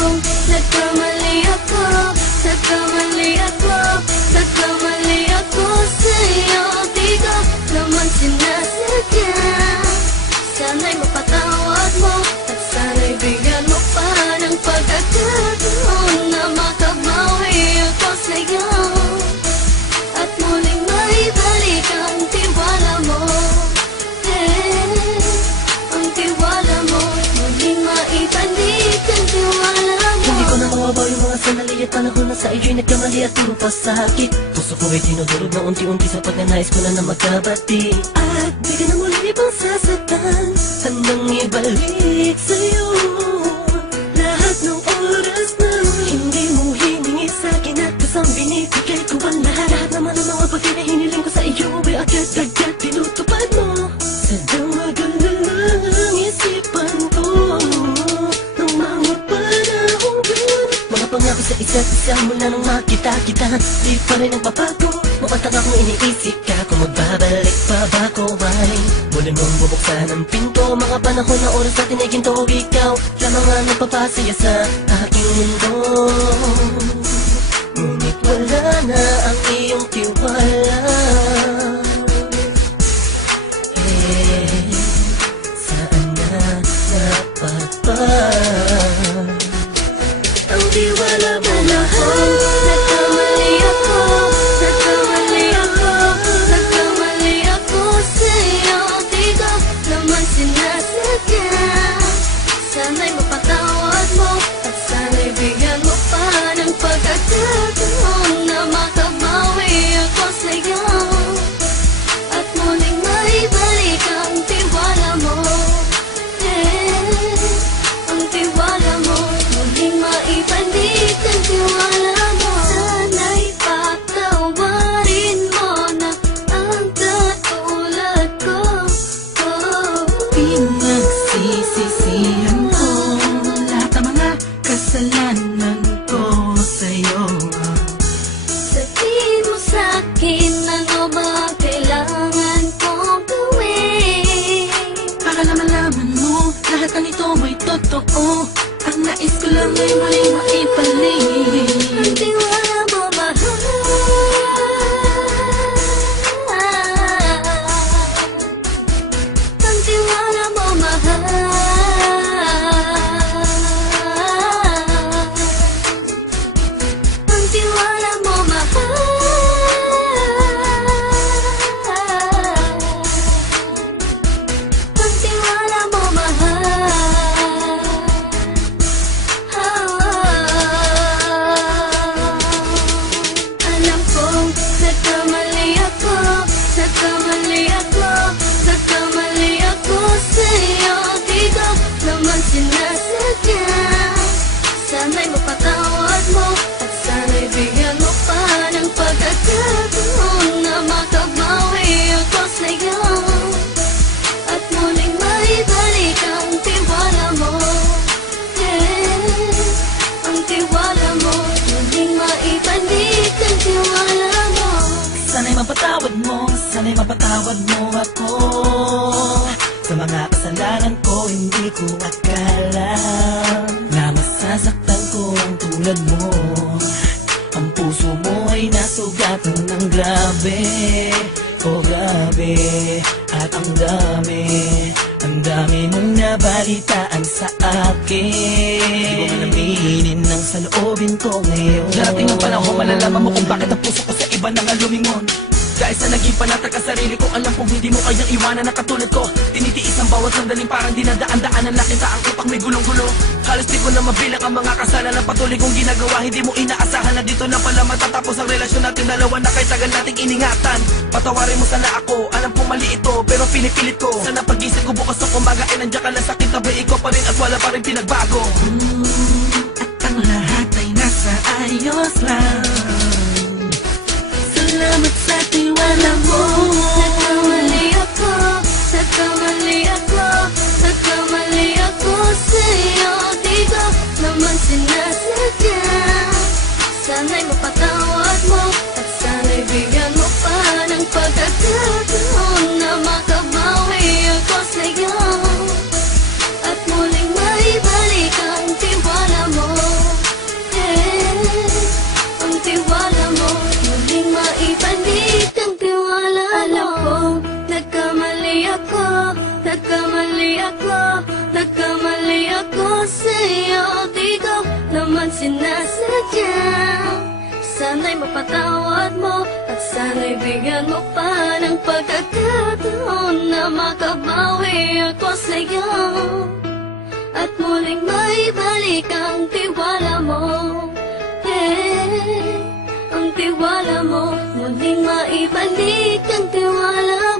pong nagkamali ako, nagkamali ako, nagkamali ako sa'yo. Di ko naman sinasadya. Sana'y mapatawad mo at sana'y bigyan mo pa ng pagkakataon na makabawi ako sa'yo at muling maibalik ang tiwala mo. Ang tiwala mo, muling maibalik ang tiwala mo. Hindi ko na mawabaw yung mga sandali at panahon na sa iyo'y nagkamali at puro pasakit. Puso ko ay tinudurog na unti-unti sa pagnanais ko na magkabati. At di ka na muli pang sasaktan, handang ibalik sa'yo lahat ng oras na hindi mo hiningi sa'kin at kusang binibigay ko ang lahat. Lahat naman ng mga bagay na hiniling ko sa iyo ay agad-agad tinutupad mo. Sadyang magulo lang isipan ko ng mga panahong yun. Mga pangako sa isa't isa mula nung makita kita, di pa rin nagbabago. Mapatang akong iniisip ka kung magbabalik pa ba ko ay muli mong bubuksan ang pinto. Mga panahon na oras natin ay ginto, ikaw lamang ang nagpapasaya sa aking mundo. Ngunit wala na ang iyong tiwala. Saan na napagpag ang tiwala mo mahal? Nagkamali ako, nagkamali ako, nagkamali ako sa'yo. Di ko naman sinasadya. Sana'y mapatawad mo at sana'y bigyan mo pa ng pagkakataon na makabawi ako sa'yo at muling maibalik ang tiwala mo. Ang tiwala mo, muling maibalik ang tiwala mo. Sana'y patawarin mo na ang katulad ko. Pinagsisisihan ko lahat ng mga kasalanan ko sa'yo. Sabihin mo sa'kin ano ba ang kailangan kong gawin Para malaman mo lahat ng ito ay totoo. Ang nais ko lang ay muling maibalik ang tiwala mo mahal. Ang tiwala mo mahal. Ang tiwala mo mahal. Ang tiwala mo mahal. Alam kong nagkamali ako, nagkamali ako, nagkamali ako sa'yo. Di ko naman sinasadya. Sana'y mapatawad mo at sana'y bigyan mo pa ng pagkakataon na makabawi ako sa'yo at muling maibalik ang tiwala mo. Ang tiwala mo, muling maibalik ang tiwala mo. Sana'y mapatawad mo, sana'y mapatawad mo ako sa mga kasalanan ko. Hindi ko akala na masasaktan ko ang tulad mo. Ang puso mo ay nasugatan ng grabe, oh grabe. At ang dami mong nabalitaan sa akin. Di ko man aminin ang saloobin ko ngayon. Darating ang panahon, malalaman mo kung bakit ang puso ko sa iba nang lumingon. Dahil sa naging panatag ka sarili ko, alam kong hindi mo kayang iwanan na katulad ko. Tinitiis ang bawat sandaling parang dinadaan-daanan na kita. Ang utak may gulong-gulo. Halos di ko na mabilang ang mga kasalanan patuloy kong ginagawa. Hindi mo inaasahan na dito na pala matatapos ang relasyon natin dalawa na kahit tagal nating iningatan. Patawarin mo sana ako, alam kong mali ito pero pinipilit ko. Sana pag-isip ko bukas ng kumbaga ay nandiyan ka lang sa kitabi ko pa rin at wala pa rin pinagbago. At ang lahat ay nasa ayos lang. Salamat sa tiwala mo. Nagkamali ako, nagkamali ako, nagkamali ako sa'yo. Di ko naman sinasadya. Sana'y mapatawad mo at sana'y bigyan mo pa ng pagkakataon na makabawi ako sa'yo at muling maibalik ang tiwala mo. nagkamali ako sa'yo. Di ko naman sinasadya. Sana'y mapatawad mo at sana'y bigyan mo pa ng pagkakataon na makabawi ako sa'yo. At muling maibalik ang tiwala mo. Ang tiwala mo, muling maibalik ang tiwala mo.